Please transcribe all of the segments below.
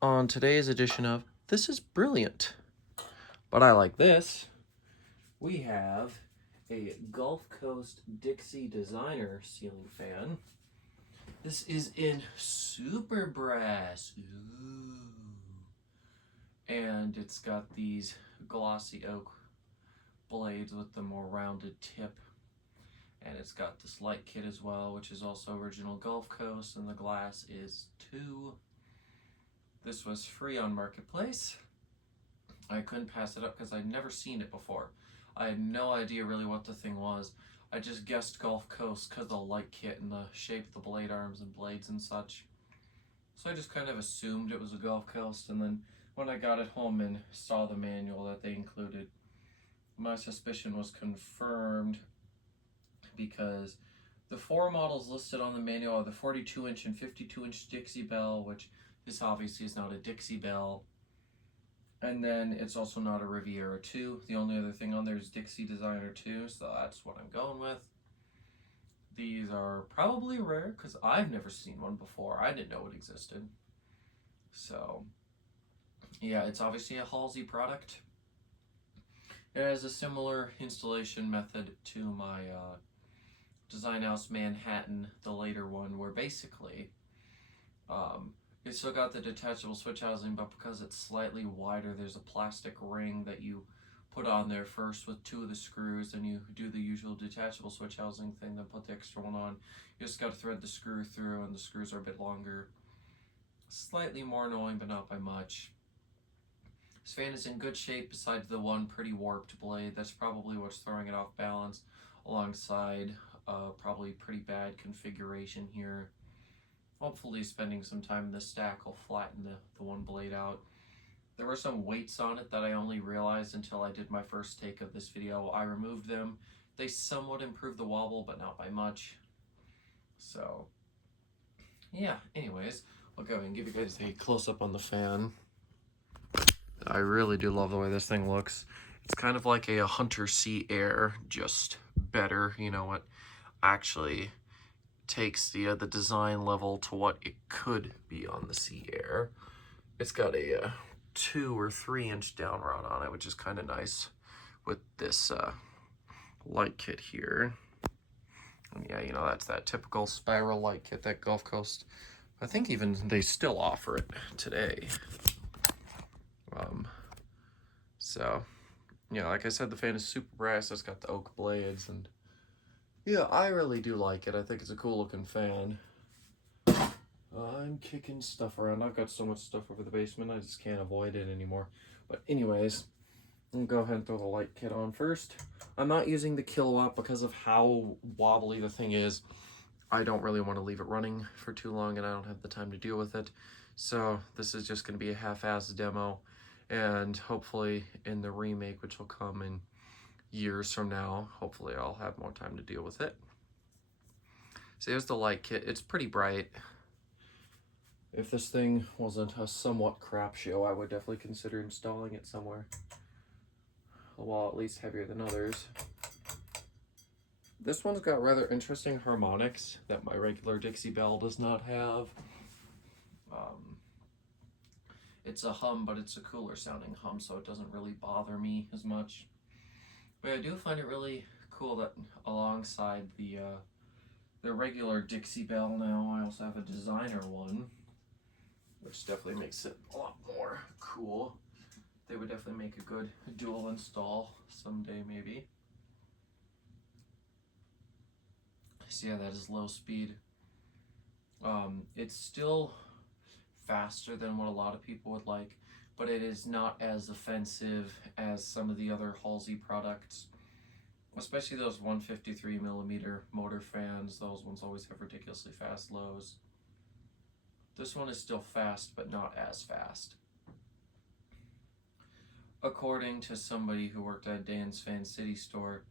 On today's edition of This is Brilliant, but I like this, we have a Gulf Coast Dixie designer ceiling fan. This is in super brass. Ooh. And it's got these glossy oak blades with the more rounded tip. And it's got this light kit as well, which is also original Gulf Coast, and the glass is too. This was free on Marketplace. I couldn't pass it up because I'd never seen it before. I had no idea really what the thing was. I just guessed Gulf Coast because of the light kit and the shape of the blade arms and blades and such. So I just kind of assumed it was a Gulf Coast, and then when I got it home and saw the manual that they included, my suspicion was confirmed because the four models listed on the manual are the 42-inch and 52-inch Dixie Belle, which this obviously is not a Dixie Belle. And then it's also not a Riviera 2. The only other thing on there is Dixie Designer 2, so that's what I'm going with. These are probably rare because I've never seen one before. I didn't know it existed. So, yeah, it's obviously a Halsey product. It has a similar installation method to my Design House Manhattan, the later one, where basically it's still got the detachable switch housing, but because it's slightly wider, there's a plastic ring that you put on there first with two of the screws, and you do the usual detachable switch housing thing, then put the extra one on. You just got to thread the screw through, and the screws are a bit longer. Slightly more annoying, but not by much. This fan is in good shape besides the one pretty warped blade. That's probably what's throwing it off balance, alongside probably pretty bad configuration here. Hopefully spending some time in the stack will flatten the one blade out. There were some weights on it that I only realized until I did my first take of this video. I removed them. They somewhat improved the wobble, but not by much. So, yeah, anyways, I'll go ahead and give you guys a close-up on the fan. I really do love the way this thing looks. It's kind of like a Hunter Sea Air, just better. You know what? Actually takes the design level to what it could be on the Sea Air. It's got a 2 or 3 inch down rod on it, which is kind of nice with this light kit here. And yeah, you know, that's that typical spiral light kit that Gulf Coast, I think even they still offer it today. So yeah, like I said, the fan is super brass. It's got the oak blades, and yeah, I really do like it. I think it's a cool looking fan. I'm kicking stuff around. I've got so much stuff over the basement, I just can't avoid it anymore. But anyways, I'm gonna go ahead and throw the light kit on first. I'm not using the kilowatt because of how wobbly the thing is. I don't really want to leave it running for too long, and I don't have the time to deal with it. So this is just going to be a half-assed demo, and hopefully in the remake, which will come in years from now, hopefully I'll have more time to deal with it. So here's the light kit. It's pretty bright. If this thing wasn't a somewhat crap show, I would definitely consider installing it somewhere. Well, at least heavier than others. This one's got rather interesting harmonics that my regular Dixie Belle does not have. It's a hum, but it's a cooler sounding hum, so it doesn't really bother me as much. But I do find it really cool that alongside the regular Dixie Belle now, I also have a designer one, which definitely makes it a lot more cool. They would definitely make a good dual install someday, maybe. So yeah, that is low speed. It's still faster than what a lot of people would like, but it is not as offensive as some of the other Halsey products, especially those 153mm motor fans. Those ones always have ridiculously fast lows. This one is still fast, but not as fast. According to somebody who worked at Dan's Fan City store,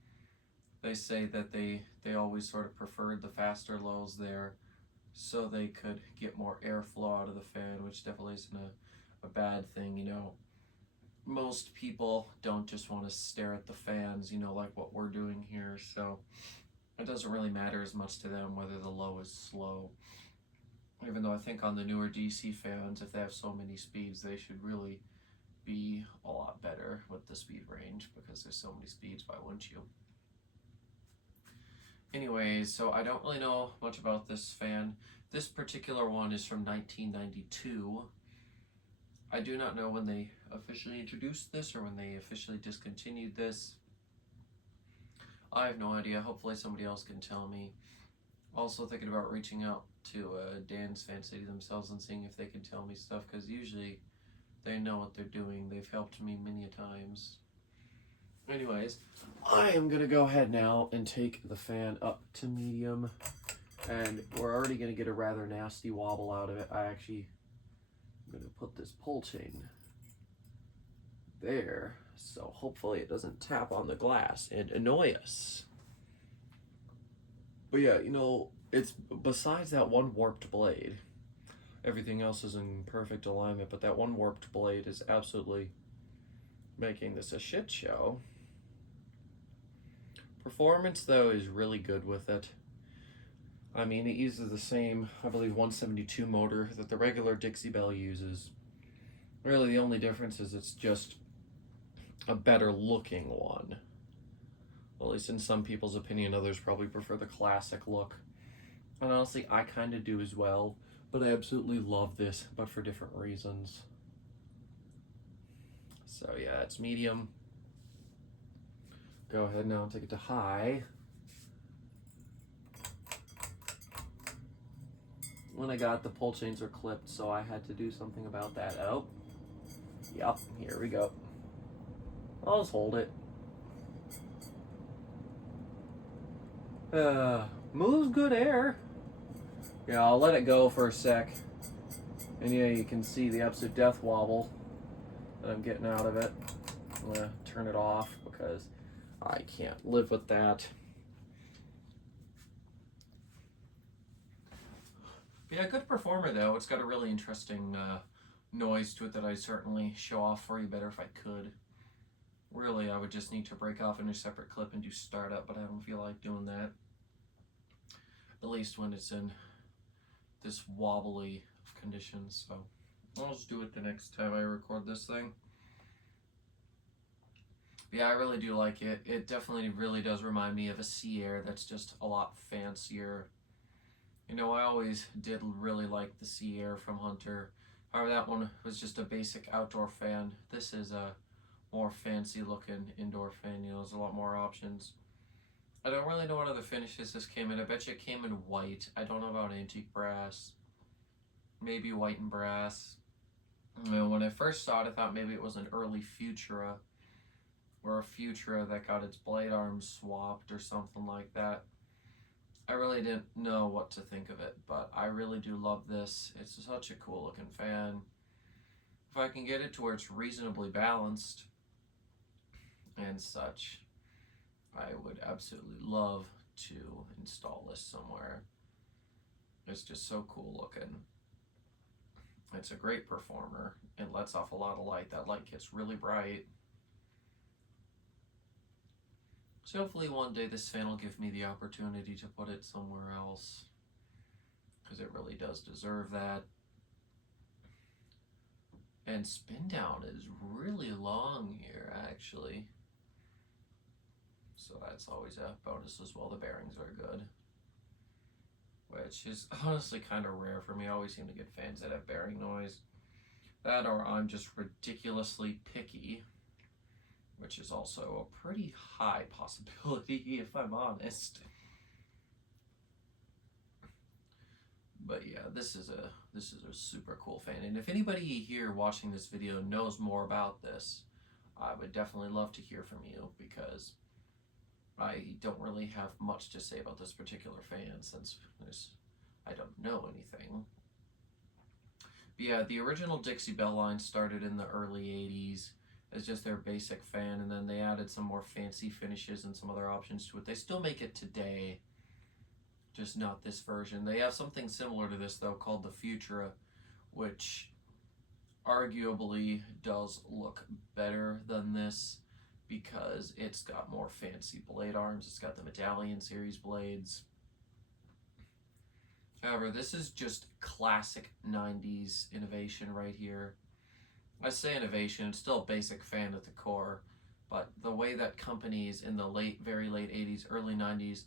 they say that they always sort of preferred the faster lows there so they could get more airflow out of the fan, which definitely isn't a bad thing. You know, most people don't just want to stare at the fans, you know, like what we're doing here, so it doesn't really matter as much to them whether the low is slow. Even though I think on the newer DC fans, if they have so many speeds, they should really be a lot better with the speed range because there's so many speeds, why wouldn't you? Anyways, so I don't really know much about this fan. This particular one is from 1992. I do not know when they officially introduced this or when they officially discontinued this. I have no idea. Hopefully somebody else can tell me. Also thinking about reaching out to Dan's Fan City themselves and seeing if they can tell me stuff, because usually they know what they're doing. They've helped me many a times. Anyways, I am going to go ahead now and take the fan up to medium. And we're already going to get a rather nasty wobble out of it. I'm going to put this pull chain there, so hopefully it doesn't tap on the glass and annoy us. But yeah, you know, it's besides that one warped blade, everything else is in perfect alignment, but that one warped blade is absolutely making this a shit show. Performance, though, is really good with it. I mean, it uses the same, I believe, 172 motor that the regular Dixie Belle uses. Really, the only difference is it's just a better looking one. Well, at least in some people's opinion. Others probably prefer the classic look. And honestly, I kind of do as well. But I absolutely love this, but for different reasons. So yeah, it's medium. Go ahead now and take it to high. When I got the pull chains are clipped, so I had to do something about that. Oh, yep, here we go. I'll just hold it. Moves good air. Yeah, I'll let it go for a sec. And yeah, you can see the absolute death wobble that I'm getting out of it. I'm gonna turn it off because I can't live with that. Yeah, good performer though. It's got a really interesting noise to it that I'd certainly show off for you better if I could. Really, I would just need to break off in a separate clip and do startup, but I don't feel like doing that. At least when it's in this wobbly of conditions, so I'll just do it the next time I record this thing. Yeah, I really do like it. It definitely really does remind me of a Sea Air that's just a lot fancier. You know, I always did really like the Sea Air from Hunter. However, that one was just a basic outdoor fan. This is a more fancy looking indoor fan. You know, there's a lot more options. I don't really know what other finishes this came in. I bet you it came in white. I don't know about antique brass. Maybe white and brass. You know, when I first saw it, I thought maybe it was an early Futura, or a Futura that got its blade arms swapped or something like that. I really didn't know what to think of it, but I really do love this. It's such a cool looking fan. If I can get it to where it's reasonably balanced and such, I would absolutely love to install this somewhere. It's just so cool looking. It's a great performer. It lets off a lot of light. That light gets really bright. So hopefully one day this fan will give me the opportunity to put it somewhere else, because it really does deserve that. And spin down is really long here, actually. So that's always a bonus as well. The bearings are good, which is honestly kind of rare for me. I always seem to get fans that have bearing noise. That, or I'm just ridiculously picky, which is also a pretty high possibility if I'm honest. But yeah, this is a super cool fan, and if anybody here watching this video knows more about this, I would definitely love to hear from you, because I don't really have much to say about this particular fan since I don't know anything. But yeah, the original Dixie Belle line started in the early 80s as just their basic fan, and then they added some more fancy finishes and some other options to it. They still make it today, just not this version. They have something similar to this though called the Futura, which arguably does look better than this because it's got more fancy blade arms. It's got the Medallion series blades. However, this is just classic 90s innovation right here. I say innovation, it's still a basic fan at the core, but the way that companies in the very late 80s, early 90s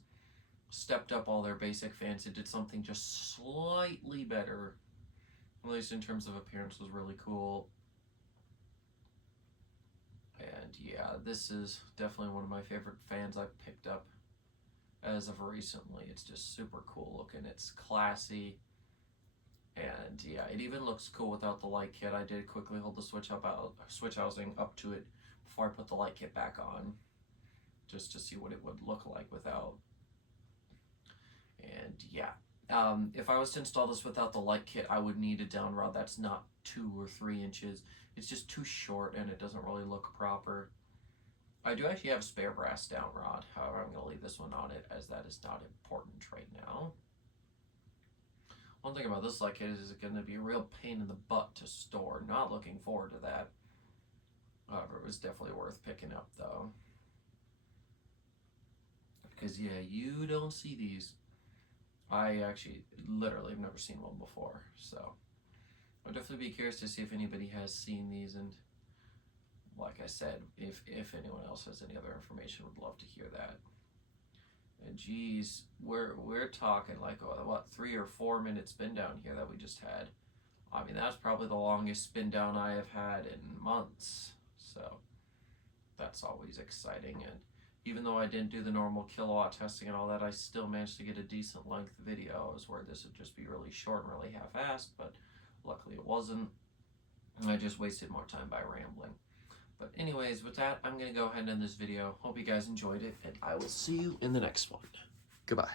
stepped up all their basic fans and did something just slightly better, at least in terms of appearance, was really cool. And yeah, this is definitely one of my favorite fans I've picked up as of recently. It's just super cool looking. It's classy. And yeah, it even looks cool without the light kit. I did quickly hold the switch housing up to it before I put the light kit back on, just to see what it would look like without. And yeah, if I was to install this without the light kit, I would need a down rod that's not 2 or 3 inches. It's just too short and it doesn't really look proper. I do actually have a spare brass down rod. However, I'm going to leave this one on it as that is not important right now. One thing about this light kit is it's going to be a real pain in the butt to store. Not looking forward to that. However, it was definitely worth picking up though. Because yeah, you don't see these. I actually literally have never seen one before, so I'll definitely be curious to see if anybody has seen these, and like I said, if anyone else has any other information, would love to hear that. And geez, we're talking like what 3 or 4 minute spin down here that we just had. I mean, that's probably the longest spin down I have had in months, so that's always exciting. And even though I didn't do the normal kilowatt testing and all that, I still managed to get a decent length video. I was worried this would just be really short and really half-assed, but luckily it wasn't. I just wasted more time by rambling. But anyways, with that, I'm going to go ahead and end this video. Hope you guys enjoyed it, and I will see you in the next one. Goodbye.